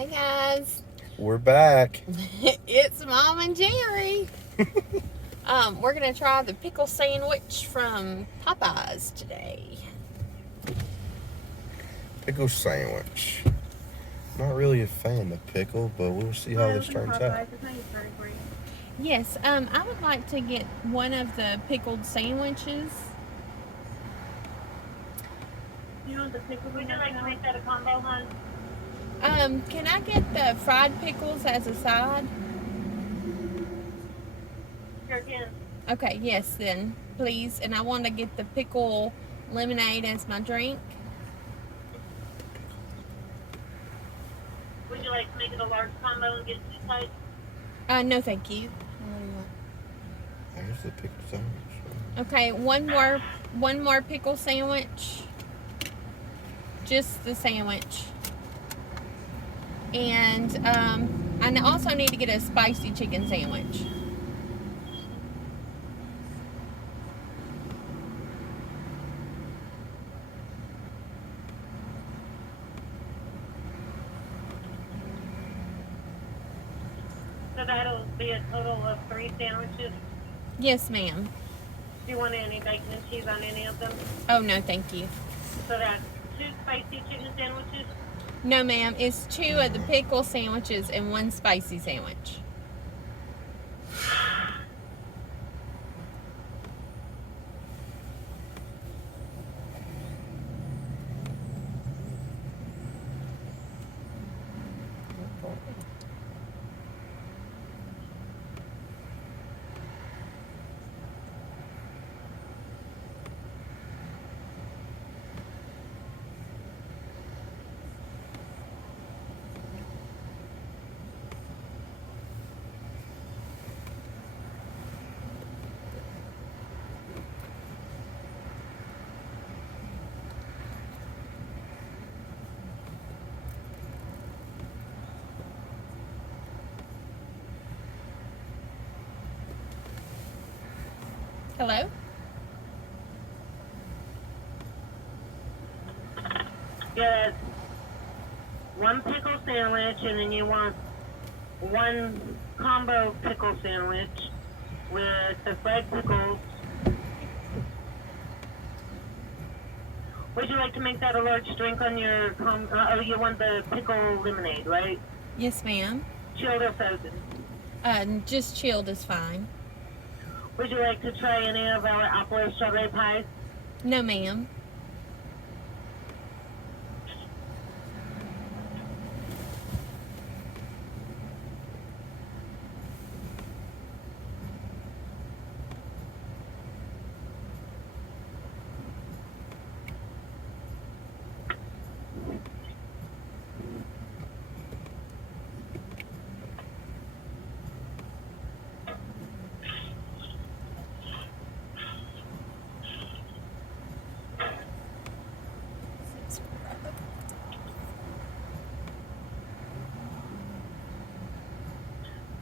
Hey guys, We're back. it's Mom and Jerry. We're gonna try the pickle sandwich from Popeyes today. Pickle sandwich. Not really a fan of pickle, but we'll see how this turns out. Yes, I would like to get one of the pickled sandwiches. You want the pickle? Would you like to make that a combo, hon? Can I get the fried pickles as a side? Sure can. Okay, yes then, please. And I want to get the pickle lemonade as my drink. Would you like to make it a large combo and get two sides? No, thank you. There's the pickle sandwich. Okay, one more pickle sandwich. Just the sandwich. And I also need to get a spicy chicken sandwich. So that'll be a total of 3 sandwiches. Yes, ma'am. Do you want any bacon and cheese on any of them? Oh, no, thank you. So that's 2 spicy chicken sandwiches. No, ma'am. It's 2 of the pickle sandwiches and 1 spicy sandwich. Hello? Yeah, that's 1 pickle sandwich, and then you want 1 combo pickle sandwich with the fried pickles. Would you like to make that a large drink on your you want the pickle lemonade, right? Yes, ma'am. Chilled or frozen? Just chilled is fine. Would you like to try any of our apple or strawberry pies? No, ma'am.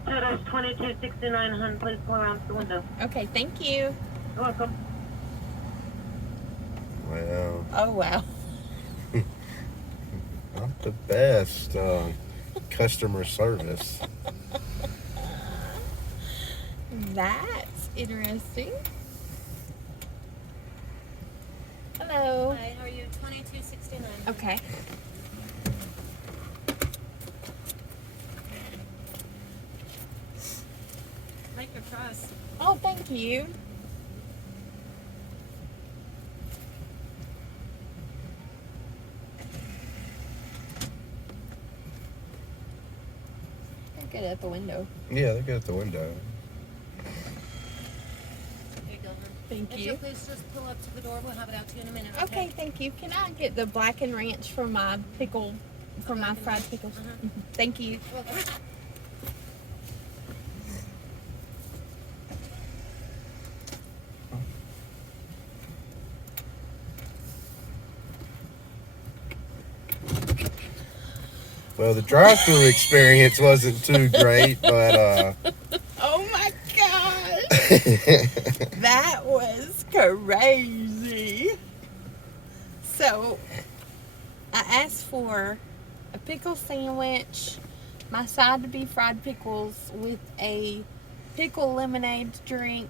Total's $22.69, hun. Please pull around the window. Okay, thank you. You're welcome. Well, Oh, wow. not the best customer service. That's interesting. Hello. Hi, how are you? $22.69. Okay. Make your fries. Oh, thank you. They're good at the window. Yeah, they're good at the window. Here you go, hon. Thank If you. you'll please just pull up to the door, we'll have it out to you in a minute. Okay, thank you. Can I get the blackened ranch for my pickle, for my Blackened fried ranch? pickles? Uh-huh. Mhm. Thank you. You're welcome. Well, the drive-through experience wasn't too great, but Oh my gosh. That was crazy. So, I asked for a pickle sandwich. My side to be fried pickles with a pickle lemonade drink.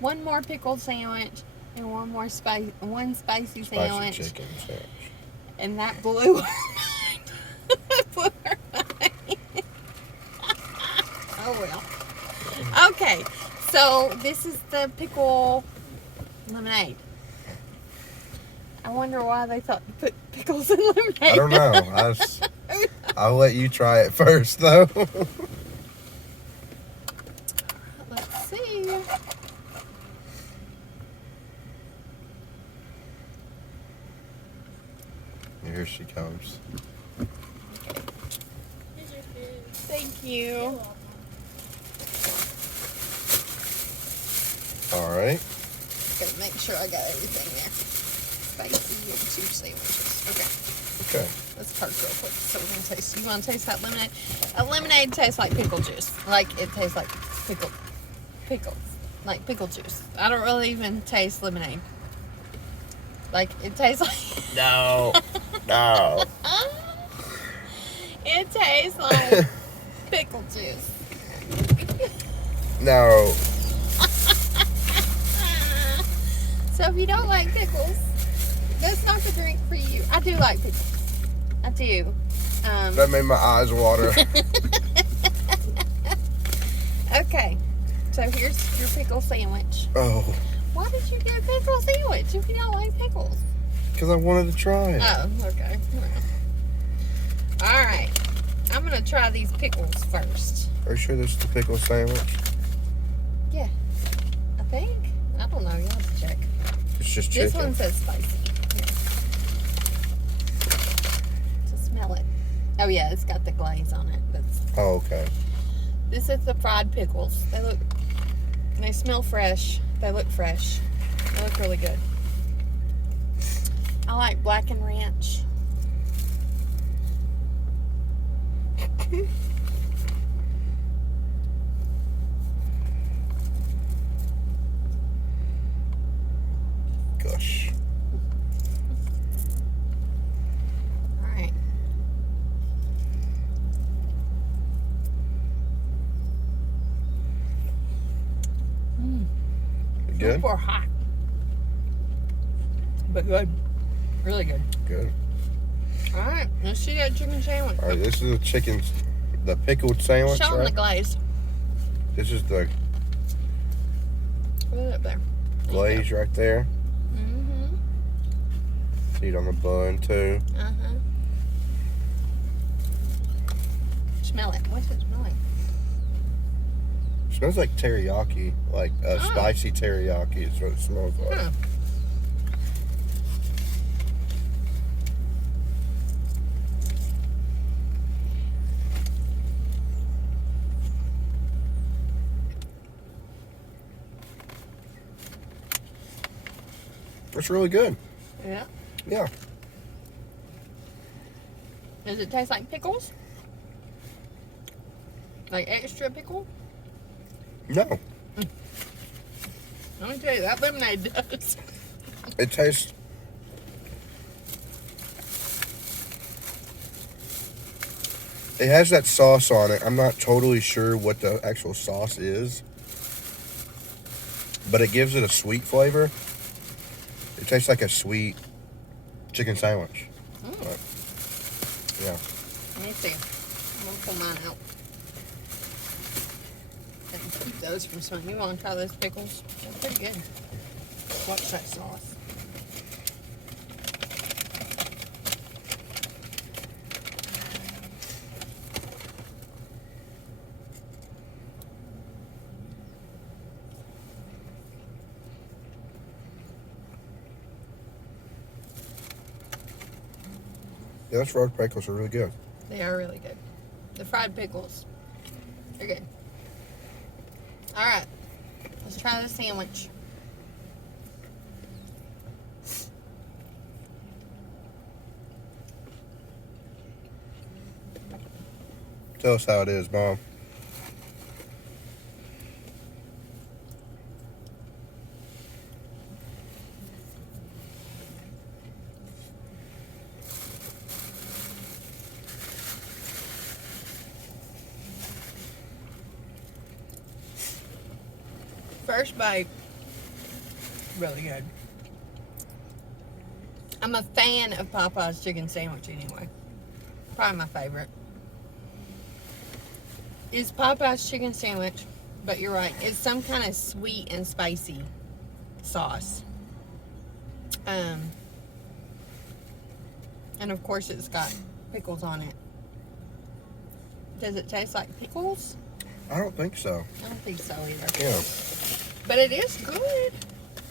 One more pickle sandwich and one spicy Spicy sandwich. chicken sandwich. And that blew her mind. Blew her mind. Oh well. Okay, so this is the pickle lemonade. I wonder why they thought to put pickles in lemonade. I don't know. I'll let you try it first, though. Let's see. Here she comes. Here's your food. Thank You're you. welcome. All right. Gotta make sure I got everything there. Spicy and 2 sandwiches. Okay. Okay. Let's park real quick so we can taste. You want to taste that lemonade? A lemonade tastes like pickle juice. Like it tastes like pickles. Like pickle juice. I don't really even taste lemonade. Like it tastes like. No. No. It tastes like pickle juice. No. So if you don't like pickles, that's not the drink for you. I do like pickles. I do. That made my eyes water. Okay. So here's your pickle sandwich. Oh. Why did you get a pickle sandwich if you don't like pickles? Because I wanted to try it. Oh, okay. All right. I'm going to try these pickles first. Are you sure this is the pickle sandwich? Yeah. I think. I don't know. You'll have to check. It's just chicken. This one says spicy. Here. To smell it. Oh, yeah. It's got the glaze on it. Oh, okay. This is the fried pickles. They smell fresh. They look fresh. They look really good. I like black and ranch. Gosh. All right. Good? Super hot. But good. Really good. Good. All right. Let's see that chicken sandwich. All right, this is the pickled sandwich, Show them right? the glaze. This is the Put it up there. glaze right there. Mm-hmm. See it on the bun, too. Uh-huh. Smell it. What's it smell like? Smells like teriyaki, like spicy teriyaki is what it smells like. Huh. It's really good. Yeah. Yeah. Does it taste like pickles? Like extra pickle? No. Let me tell you, that lemonade does. It tastes... It has that sauce on it. I'm not totally sure what the actual sauce is. But it gives it a sweet flavor. It tastes like a sweet chicken sandwich. But, yeah. Let me see. I'm going to pull mine out. And keep those from smelling. You want to try those pickles? They're pretty good. Watch that sauce. Yeah, those fried pickles are really good. They are really good. The fried pickles. They're good. All right. Let's try the sandwich. Tell us how it is, Mom. first bite, really good. I'm a fan of Popeyes chicken sandwich anyway. Probably my favorite. It's Popeyes chicken sandwich, but you're right. It's some kind of sweet and spicy sauce. And of course it's got pickles on it. Does it taste like pickles? I don't think so. I don't think so either. Yeah. But it is good.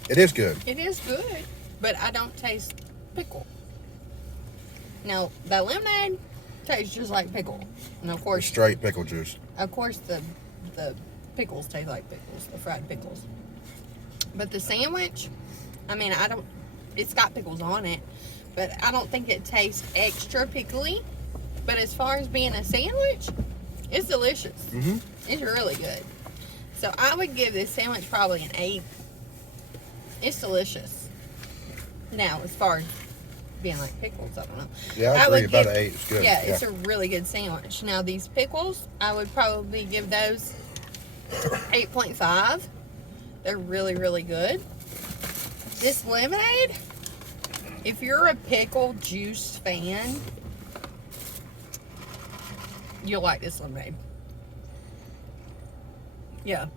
It is good. It is good. But I don't taste pickle. Now, the lemonade tastes just like pickle. And of course, Straight pickle juice. of course the pickles taste like pickles, the fried pickles. But the sandwich, I mean, it's got pickles on it, but I don't think it tastes extra pickly. But as far as being a sandwich, it's delicious. Mm-hmm. It's really good. So I would give this sandwich probably an 8. It's delicious. Now, as far as being like pickles, I don't know. Yeah, I agree. About an 8 is good. Yeah, it's a really good sandwich. Now, these pickles, I would probably give those 8.5. They're really, really good. This lemonade, if you're a pickle juice fan, you'll like this lemonade. Yeah.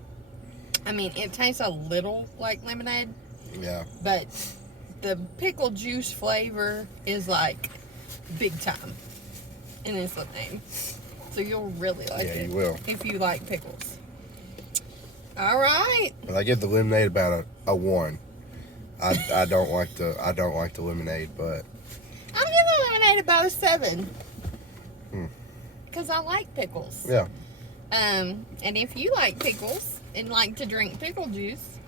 I mean, it tastes a little like lemonade, Yeah. but the pickle juice flavor is like big time in this lemonade. So you'll really like it. Yeah, you will. If you like pickles. All right. But I give the lemonade about a 1. I don't like the lemonade, but I'm giving the lemonade about a 7. Hmm. Because I like pickles. yeah. And if you like pickles and like to drink pickle juice,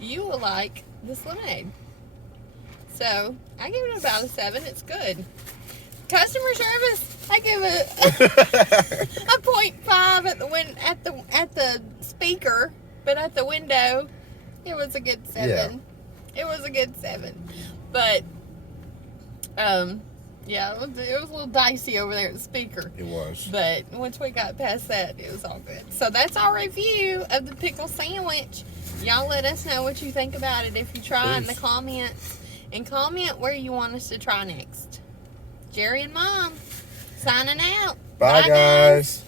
you will like this lemonade. So I give it about a 7. It's good. Customer service, I give it a 0.5 at the speaker, but at the window, it was a good 7. Yeah. It was a good 7. But yeah, it was a little dicey over there at the speaker. It was. But once we got past that, it was all good. So that's our review of the pickle sandwich. Y'all let us know what you think about it if you try in the comments. And comment where you want us to try next. Jerry and Mom, signing out. Bye, guys.